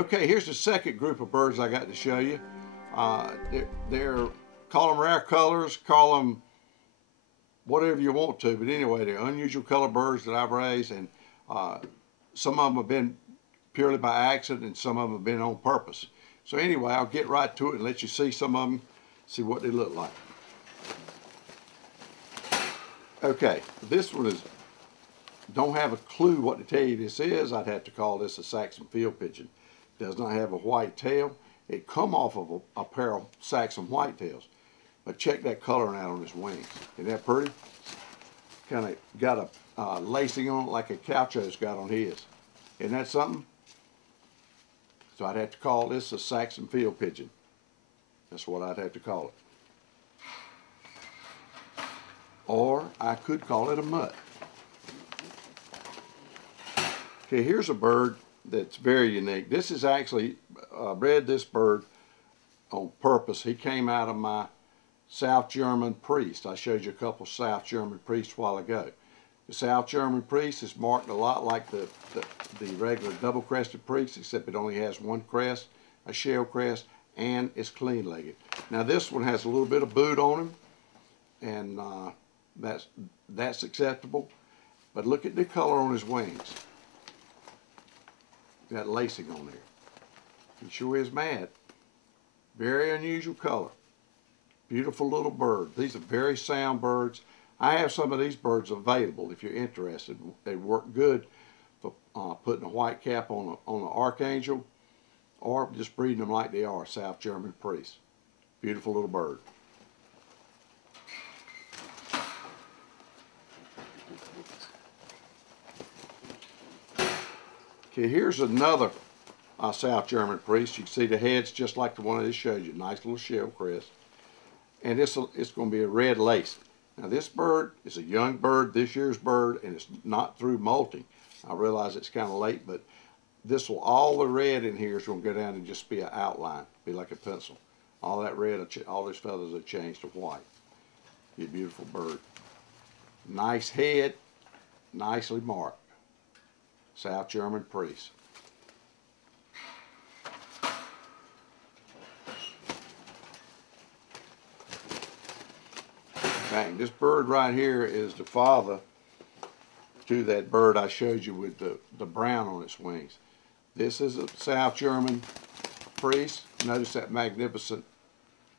Okay, here's the second group of birds I got to show you. They're call them rare colors, call them whatever you want to, but anyway, they're unusual color birds that I've raised, and some of them have been purely by accident, and some of them have been on purpose. So anyway, I'll get right to it and let you see some of them, see what they look like. Okay, this one is, don't have a clue what to tell you this is. I'd have to call this a Saxon field pigeon. Does not have a white tail. It come off of a pair of Saxon whitetails. But check that coloring out on his wings. Isn't that pretty? Kind of got a lacing on it like a Caucho's got on his. Isn't that something? So I'd have to call this a Saxon field pigeon. That's what I'd have to call it. Or I could call it a mutt. Okay, here's a bird that's very unique. This is actually, bred this bird on purpose. He came out of my South German priest. I showed you a couple South German priests a while ago. The South German priest is marked a lot like the regular double-crested priest, except it only has one crest, a shell crest, and it's clean-legged. Now this one has a little bit of boot on him, and that's acceptable. But look at the color on his wings. Got lacing on there. He sure is mad. Very unusual color. Beautiful little bird. These are very sound birds. I have some of these birds available if you're interested. They work good for putting a white cap on an archangel, or just breeding them like they are, South German priest. Beautiful little bird. Okay, here's another South German priest. You can see the head's just like the one I just showed you. Nice little shell crest. And it's going to be a red lace. Now this bird is a young bird, this year's bird, and it's not through molting. I realize it's kind of late, but all the red in here is going to go down and just be an outline, be like a pencil. All that red, all those feathers will change to white. Be a beautiful bird. Nice head, nicely marked. South German priest. Bang. This bird right here is the father to that bird I showed you with the brown on its wings. This is a South German priest. Notice that magnificent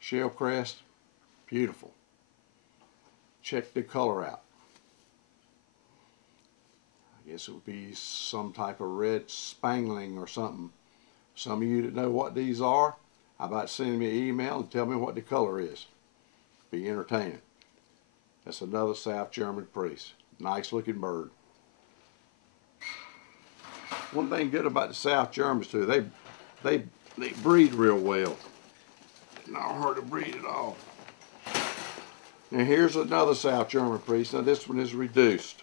shell crest. Beautiful. Check the color out. I guess it would be some type of red spangling or something. Some of you that know what these are, how about sending me an email and tell me what the color is. Be entertaining. That's another South German priest. Nice looking bird. One thing good about the South Germans too, they breed real well. Not hard to breed at all. Now here's another South German priest. Now this one is reduced.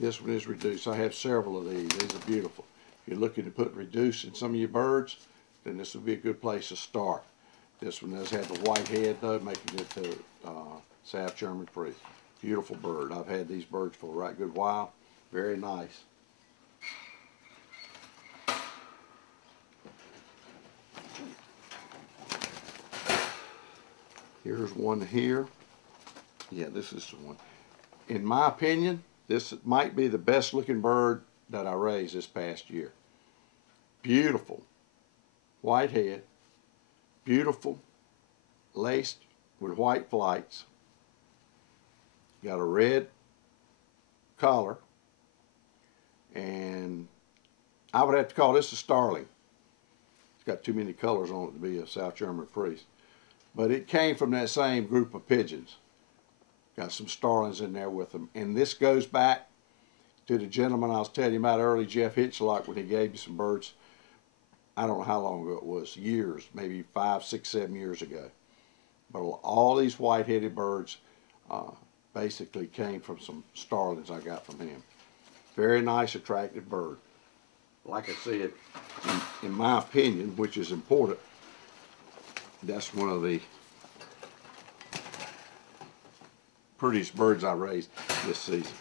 This one is reduced. I have several of these. These are beautiful. If you're looking to put reduced in some of your birds, then this would be a good place to start. This one does have the white head though, making it the South German priest. Beautiful bird. I've had these birds for a right good while. Very nice. Here's one here. Yeah, this is the one. In my opinion, this might be the best looking bird that I raised this past year. Beautiful white head, beautiful laced with white flights, got a red collar, and I would have to call this a starling. It's got too many colors on it to be a South German priest. But it came from that same group of pigeons. Got some starlings in there with them. And this goes back to the gentleman I was telling you about earlier, Jeff Hitchlock, when he gave me some birds. I don't know how long ago it was, years, maybe 5, 6, 7 years ago. But all these white-headed birds basically came from some starlings I got from him. Very nice, attractive bird. Like I said, in my opinion, which is important, that's one of the prettiest birds I raised this season.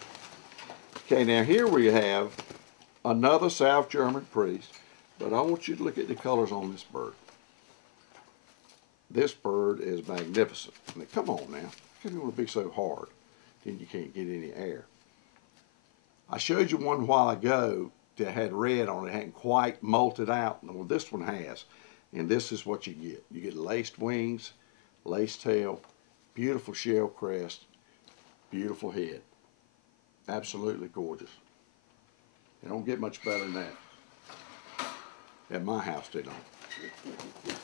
Okay, now here we have another South German priest. But I want you to look at the colors on this bird. This bird is magnificent. Now, come on now. How come you want to be so hard? Then you can't get any air. I showed you one a while ago that had red on it. It hadn't quite molted out. Well, this one has. And this is what you get. You get laced wings, laced tail, beautiful shell crest, beautiful head. Absolutely gorgeous. They don't get much better than that. At my house, they don't. Okay.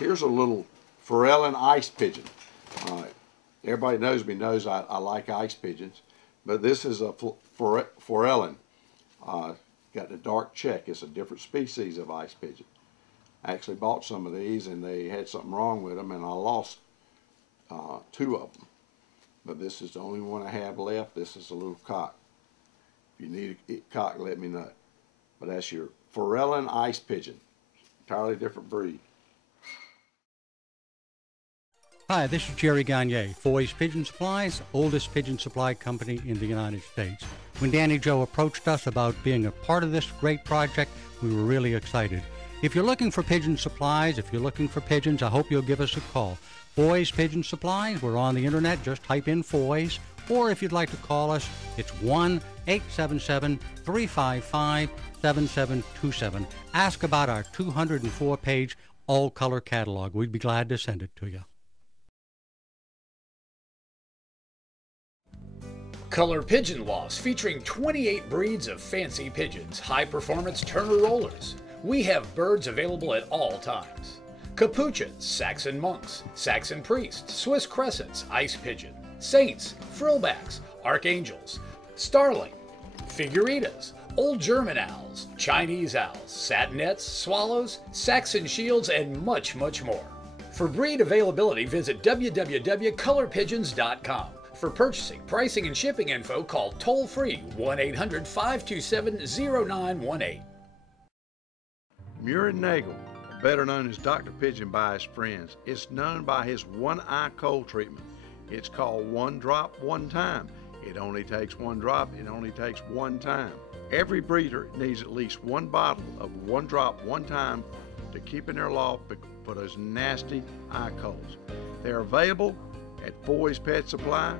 Here's a little Forellin ice pigeon. Everybody knows me knows I like ice pigeons, but this is a Forellin. Got the dark check. It's a different species of ice pigeon. I actually bought some of these, and they had something wrong with them, and I lost 2 of them. But this is the only one I have left. This is a little cock. If you need a cock, let me know. But that's your Forellin ice pigeon. Entirely different breed. Hi, this is Jerry Gagne, Foy's Pigeon Supplies, oldest pigeon supply company in the United States. When Danny Joe approached us about being a part of this great project, we were really excited. If you're looking for pigeon supplies, if you're looking for pigeons, I hope you'll give us a call. Foy's Pigeon Supplies, we're on the internet, just type in Foy's, or if you'd like to call us, it's 1-877-355-7727. Ask about our 204-page all-color catalog. We'd be glad to send it to you. Color Pigeon Loss, featuring 28 breeds of fancy pigeons, high-performance Turner rollers. We have birds available at all times. Capuchins, Saxon monks, Saxon priests, Swiss crescents, ice pigeon, saints, frillbacks, archangels, starling, figuritas, old German owls, Chinese owls, satinets, swallows, Saxon shields, and much, much more. For breed availability, visit www.colorpigeons.com. For purchasing, pricing, and shipping info, call toll-free 1-800-527-0918. Muir Nagel, better known as Dr. Pigeon by his friends, is known by his one-eye cold treatment. It's called One Drop, One Time. It only takes 1 drop, it only takes 1 time. Every breeder needs at least 1 bottle of One Drop, One Time to keep in their loft for those nasty eye colds. They're available at Foy's Pet Supply,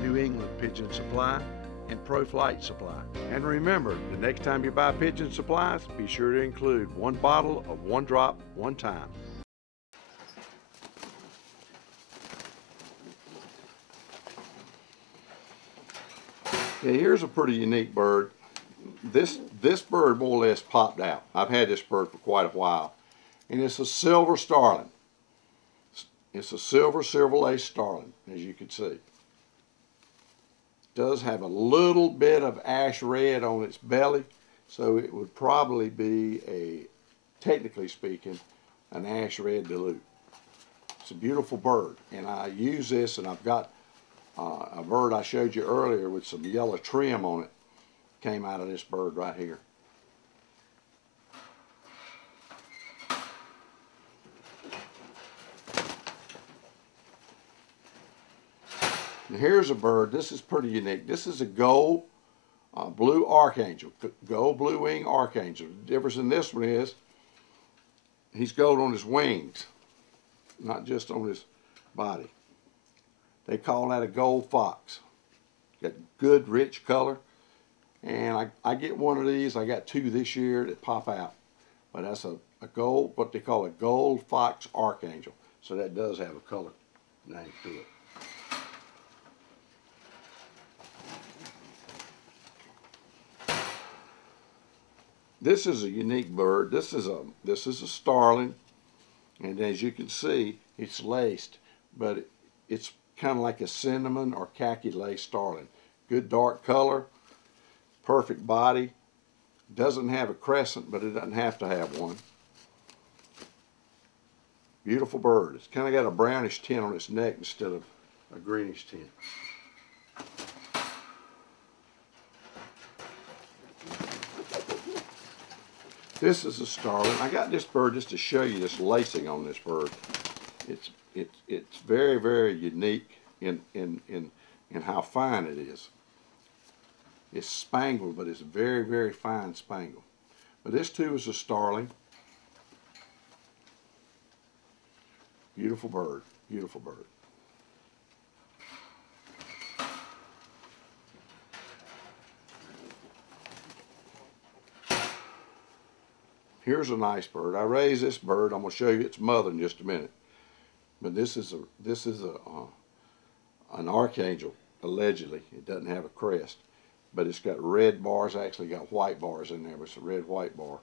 New England Pigeon Supply, and Pro Flight Supply. And remember, the next time you buy pigeon supplies, be sure to include 1 bottle of One Drop, One Time. Okay, here's a pretty unique bird. This bird more or less popped out. I've had this bird for quite a while, and it's a silver starling. It's a silver lace starling, as you can see. It does have a little bit of ash red on its belly, so it would probably be technically speaking, an ash red dilute. It's a beautiful bird, and I use this, and I've got a bird I showed you earlier with some yellow trim on it. Came out of this bird right here. Now here's a bird. This is pretty unique. This is a gold blue archangel, gold blue wing archangel. The difference in this one is he's gold on his wings, not just on his body. They call that a gold fox. Got good rich color, and I get one of these. I got 2 this year that pop out, but that's a gold, what they call a gold fox archangel. So that does have a color name to it. This is a unique bird. This is a starling, and as you can see, it's laced, but it's kind of like a cinnamon or khaki lace starling. Good dark color, perfect body. Doesn't have a crescent, but it doesn't have to have one. Beautiful bird. It's kind of got a brownish tint on its neck instead of a greenish tint. This is a starling. I got this bird just to show you this lacing on this bird. It's very, very unique in how fine it is. It's spangled, but it's very, very fine spangle. But this too is a starling. Beautiful bird, beautiful bird. Here's a nice bird. I raised this bird. I'm going to show you its mother in just a minute. But this is an archangel, allegedly. It doesn't have a crest, but it's got red bars. Actually got white bars in there, but it's a red-white bar.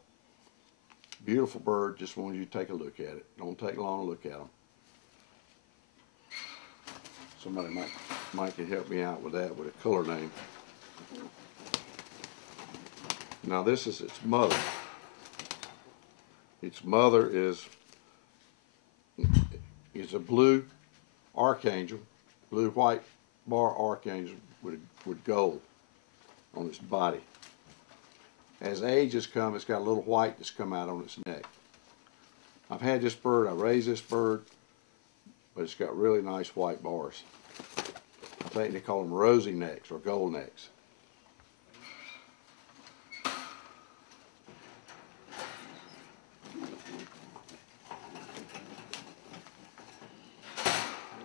Beautiful bird. Just wanted you to take a look at it. Don't take long to look at them. Somebody might can help me out with that, with a color name. Now this is its mother. Its mother is a blue archangel, blue-white bar archangel with gold on its body. As age has come, it's got a little white that's come out on its neck. I've had this bird, I raised this bird, but it's got really nice white bars. I think they call them rosy necks or gold necks.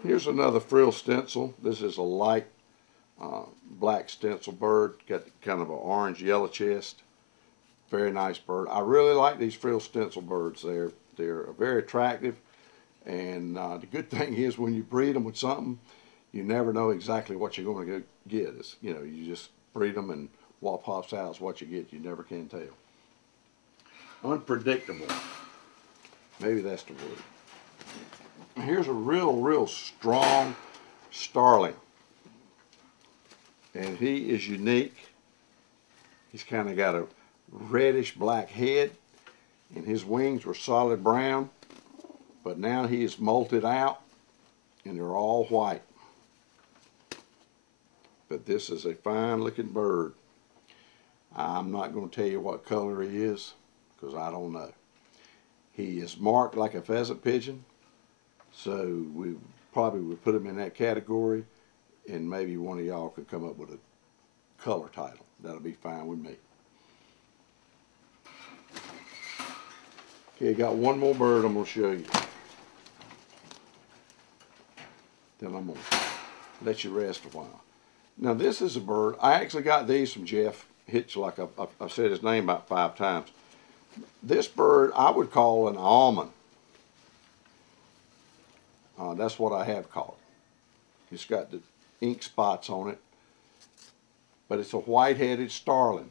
Here's another frill stencil. This is a light black stencil bird. Got kind of an orange yellow chest. Very nice bird. I really like these frill stencil birds. They're very attractive, and the good thing is when you breed them with something, you never know exactly what you're going to get. It's, you know, you just breed them and what pops out is what you get. You never can tell. Unpredictable. Maybe that's the word. Here's a real strong starling, and he is unique. He's kind of got a reddish black head, and his wings were solid brown, but now he is molted out and they're all white. But this is a fine looking bird. I'm not going to tell you what color he is because I don't know. He is marked like a pheasant pigeon, so we probably would put him in that category, and maybe one of y'all could come up with a color title. That'll be fine with me. Okay, got one more bird I'm going to show you. Then I'm going to let you rest a while. Now this is a bird. I actually got these from Jeff Hitch, like I've said his name about 5 times. This bird I would call an almond. That's what I have called it. It's got the ink spots on it, but it's a white-headed starling,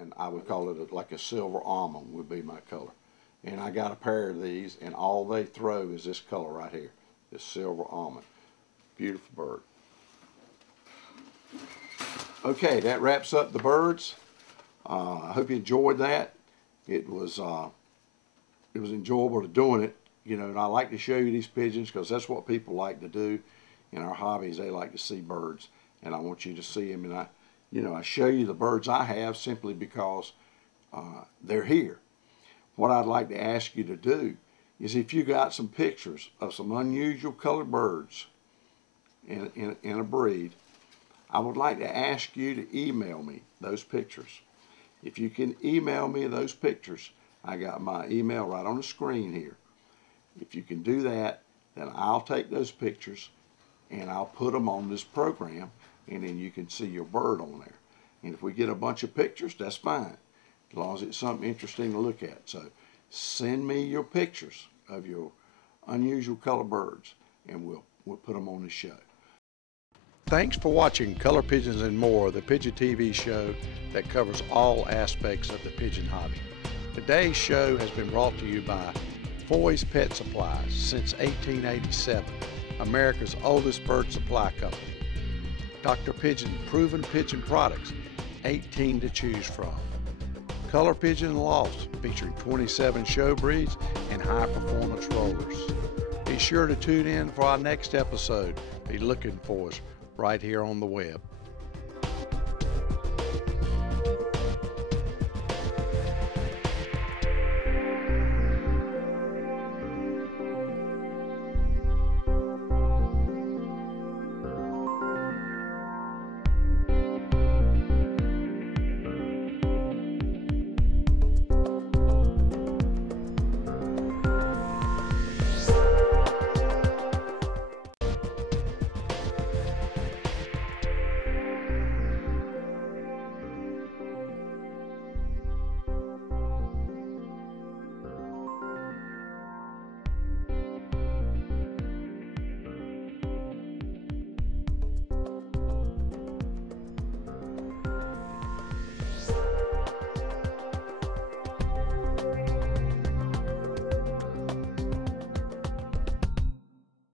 and I would call it like a silver almond would be my color. And I got a pair of these, and all they throw is this color right here, this silver almond. Beautiful bird. Okay, that wraps up the birds. I hope you enjoyed that. It was enjoyable to doing it, you know, and I like to show you these pigeons because that's what people like to do in our hobbies. They like to see birds, and I want you to see them. And I show you the birds I have simply because they're here. What I'd like to ask you to do is, if you got some pictures of some unusual colored birds in a breed, I would like to ask you to email me those pictures. If you can email me those pictures, I got my email right on the screen here. If you can do that, then I'll take those pictures and I'll put them on this program, and then you can see your bird on there. And if we get a bunch of pictures, that's fine, as long as it's something interesting to look at. So send me your pictures of your unusual color birds, and we'll put them on the show. Thanks for watching Color Pigeons and More, the Pigeon TV show that covers all aspects of the pigeon hobby. Today's show has been brought to you by Foy's Pet Supplies, since 1887, America's oldest bird supply company. Dr. Pigeon Proven Pigeon Products, 18 to choose from. Color Pigeon Loft, featuring 27 show breeds and high-performance rollers. Be sure to tune in for our next episode. Be looking for us right here on the web.